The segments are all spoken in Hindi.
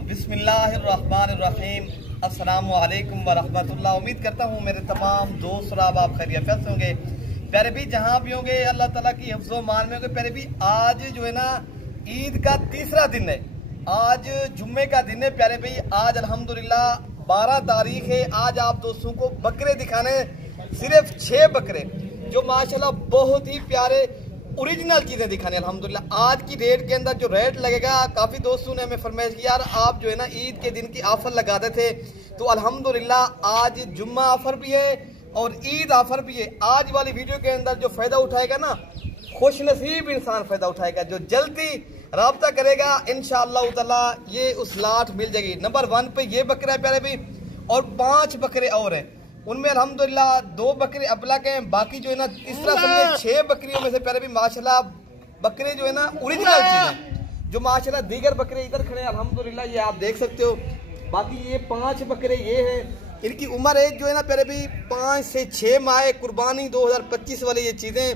बिस्मिल्लाहिर्रहमानिर्रहीम। अस्सलामु अलैकुम वरहमतुल्लाह। उम्मीद करता हूँ मेरे तमाम दोस्त और आप खैरियत से होंगे। प्यारे भी जहाँ भी होंगे अल्लाह ताला की हिफ्ज़ो मान में होंगे। प्यारे भी आज जो है ना ईद का तीसरा दिन है, आज जुम्मे का दिन है। प्यारे भाई आज अल्हम्दुलिल्लाह 12 तारीख है। आज आप दोस्तों को बकरे दिखाने, सिर्फ 6 बकरे जो माशाल्लाह बहुत ही प्यारे ओरिजिनल चीज़ें दिखाने अल्हम्दुलिल्लाह। आज की रेट के अंदर जो रेट लगेगा, काफ़ी दोस्तों ने हमें फरमाइश की यार आप जो है ना ईद के दिन की ऑफर लगाते थे, तो अल्हम्दुलिल्लाह आज जुम्मा ऑफर भी है और ईद ऑफर भी है। आज वाली वीडियो के अंदर जो फ़ायदा उठाएगा ना, खुश नसीब इंसान फ़ायदा उठाएगा। जो जल्दी राब्ता करेगा इंशाअल्लाह ताला ये उस लाट मिल जाएगी। नंबर 1 पे ये बकरा है प्यारे भाई, और 5 बकरे और हैं। उनमें अल्हम्दुलिल्लाह 2 बकरे अबलग हैं, बाकी जो है ना तीसरा समझे 6 बकरियों में से प्यारे भी माशाल्लाह बकरे जो है ना ओरिजिनल चीज़ें जो माशाल्लाह दीगर बकरे इधर खड़े हैं अल्हम्दुलिल्लाह, ये आप देख सकते हो। बाकी ये 5 बकरे ये हैं, इनकी उम्र एज जो है ना प्यारे भी 5 से 6 माह। कुर्बानी 2025 वाली ये चीज़ें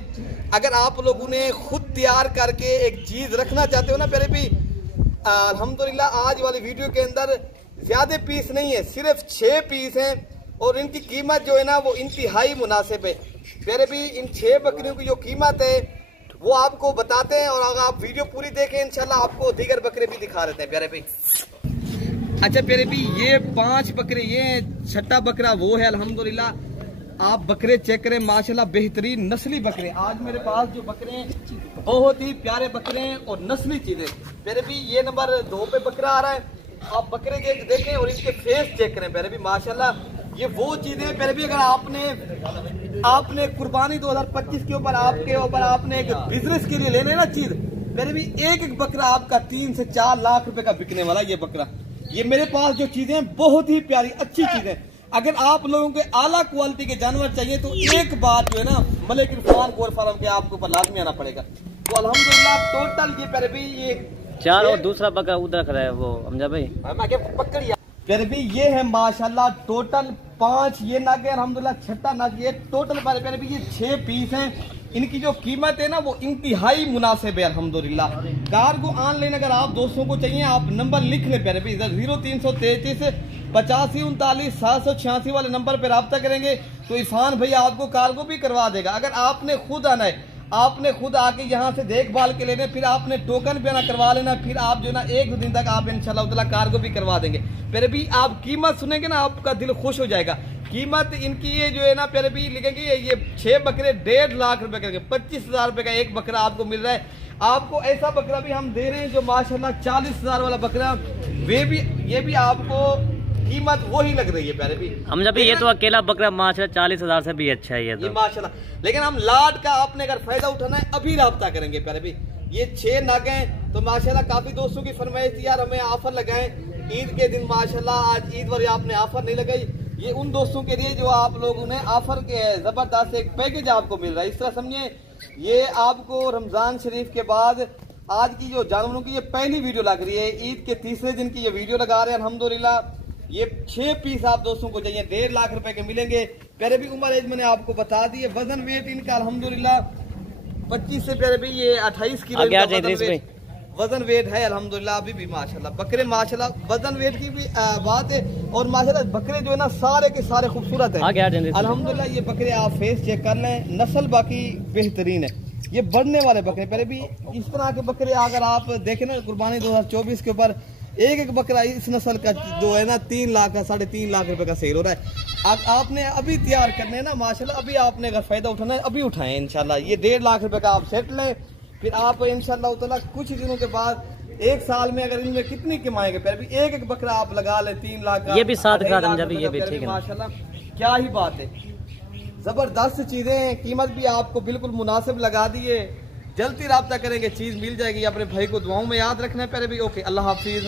अगर आप लोगों ने खुद तैयार करके एक चीज़ रखना चाहते हो ना प्यारे भी, अल्हम्दुलिल्लाह आज वाली वीडियो के अंदर ज़्यादा पीस नहीं है, सिर्फ 6 पीस हैं और इनकी कीमत जो है ना वो इंतहाई मुनासिब है। प्यारे भी इन 6 बकरियों की जो कीमत है वो आपको बताते हैं, और अगर आप वीडियो पूरी देखें इंशाल्लाह आपको दीगर बकरे भी दिखा देते हैं प्यारे भी। अच्छा प्यारे भी ये 5 बकरे ये हैं, 6ठा बकरा वो है अल्हम्दुलिल्लाह। आप बकरे चेक करें माशाल्लाह बेहतरीन नस्ली बकरे। आज मेरे पास जो बकरे हैं बहुत ही प्यारे बकरे हैं और नस्ली चीजें। प्यारे भी ये नंबर 2 पे बकरा आ रहा है, आप बकरे देखें और इनके फेस चेक करें प्यारे भी माशाल्लाह। ये वो चीजें प्यारे भी अगर आपने कुर्बानी 2025 के ऊपर आपके ऊपर आपने एक बिजनेस के लिए लेने ना चीज, प्यारे भी एक बकरा आपका 3 से 4 लाख रुपए का बिकने वाला ये बकरा। ये मेरे पास जो चीजें बहुत ही प्यारी अच्छी चीजें। अगर आप लोगों के आला क्वालिटी के जानवर चाहिए तो एक बार जो है ना मलिक इरफान गोर फार्म के आपके ऊपर लाजमी आना पड़ेगा। तो अल्हम्दुलिल्लाह टोटल ये प्यारे भी ये 4 और दूसरा बकरा उधर खड़ा है वो हमजा भाई पकड़िया प्यारे भी ये है माशाल्लाह टोटल 5 ये नाग है अल्हम्दुलिल्लाह। 6ठा नाग ये टोटल प्यारे भी ये 6 पीस हैं। इनकी जो कीमत है ना वो इंतहाई मुनासिब है अल्हम्दुलिल्लाह। कार्गो ऑनलाइन अगर आप दोस्तों को चाहिए आप नंबर लिख लें प्यारे भी, 0333 85 39 786 वाले नंबर पर रब्ता करेंगे तो इरफान भैया आपको कार्गो भी करवा देगा। अगर आपने खुद आना है, आपने खुद आके यहाँ से देखभाल के लेने, फिर आपने टोकन पे ना करवा लेना, फिर आप जो ना 1-2 दिन तक आप इंशाल्लाह ताला कार्गो भी करवा देंगे। प्यारे भी आप कीमत सुनेंगे ना आपका दिल खुश हो जाएगा। कीमत इनकी ये जो है ना प्यारे भी लिखेंगे ये 6 बकरे 1.5 लाख रुपए करेंगे। 25,000 रुपए का एक बकरा आपको मिल रहा है। आपको ऐसा बकरा भी हम दे रहे हैं जो माशाल्लाह 40,000 वाला बकरा, ये भी आपको कीमत वही लग रही है प्यारे भी। हम जब ये तो अकेला बकरा माशाल्लाह 40,000 से भी अच्छा है ये तो माशाल्लाह। लेकिन हम लाट का आपने अगर फायदा उठाना है अभी राब्ता करेंगे प्यारे भी। ये 6 नाग हैं तो माशाल्लाह काफी दोस्तों की फरमाइश थी यार हमें ऑफर लगाएं ईद के दिन। माशाल्लाह आज ईद पर आपने ऑफर नहीं लगाई। ये उन दोस्तों के लिए जो आप लोगों ने ऑफर के जबरदस्त एक पैकेज आपको मिल रहा है। इस तरह समझिए ये आपको रमजान शरीफ के बाद आज की जो जानवरों की ये पहली वीडियो लग रही है। ईद के तीसरे दिन की ये वीडियो लगा रहे हैं अल्हम्दुलिल्लाह। ये 6 पीस आप दोस्तों को चाहिए 1.5 लाख रुपए के मिलेंगे। प्यारे भी उम्र एज मैंने आपको बता दी है। वजन वेट इनका अल्हम्दुलिल्लाह 25 से प्यारे भी ये 28 किलो वजन वेट है अल्हम्दुलिल्लाह अभी भी माशाल्लाह। बकरे माशाल्लाह वजन वेट की भी बात है और माशाल्लाह बकरे जो है ना सारे के सारे खूबसूरत है अल्हम्दुलिल्लाह। ये बकरे आप फेस चेक कर लें, नस्ल बाकी बेहतरीन है। ये बढ़ने वाले बकरे पहले भी इस तरह के बकरे अगर आप देखें ना कुर्बानी 2024 के ऊपर एक बकरा इस नस्ल का जो है ना 3 लाख का 3.5 लाख रुपए का सेल हो रहा है। आपने अभी तैयार करने है ना माशाल्लाह, अभी आपने अगर फायदा उठाना है अभी उठाएं इंशाल्लाह। ये 1.5 लाख रुपए का आप सेट लें, फिर आप इंशाल्लाह ताला कुछ दिनों के बाद 1 साल में अगर इनमें कितनी कमाएंगे फिर भी एक बकरा आप लगा ले 3 लाख का, ये भी 7 का ये भी ठीक है माशाल्लाह। क्या ही बात है, जबरदस्त चीजें। कीमत भी आपको बिल्कुल मुनासिब लगा दी है। जल्दी राब्ता करेंगे चीज मिल जाएगी। अपने भाई को दुआओं में याद रखना है प्यारे भी। ओके अल्लाह हाफिज।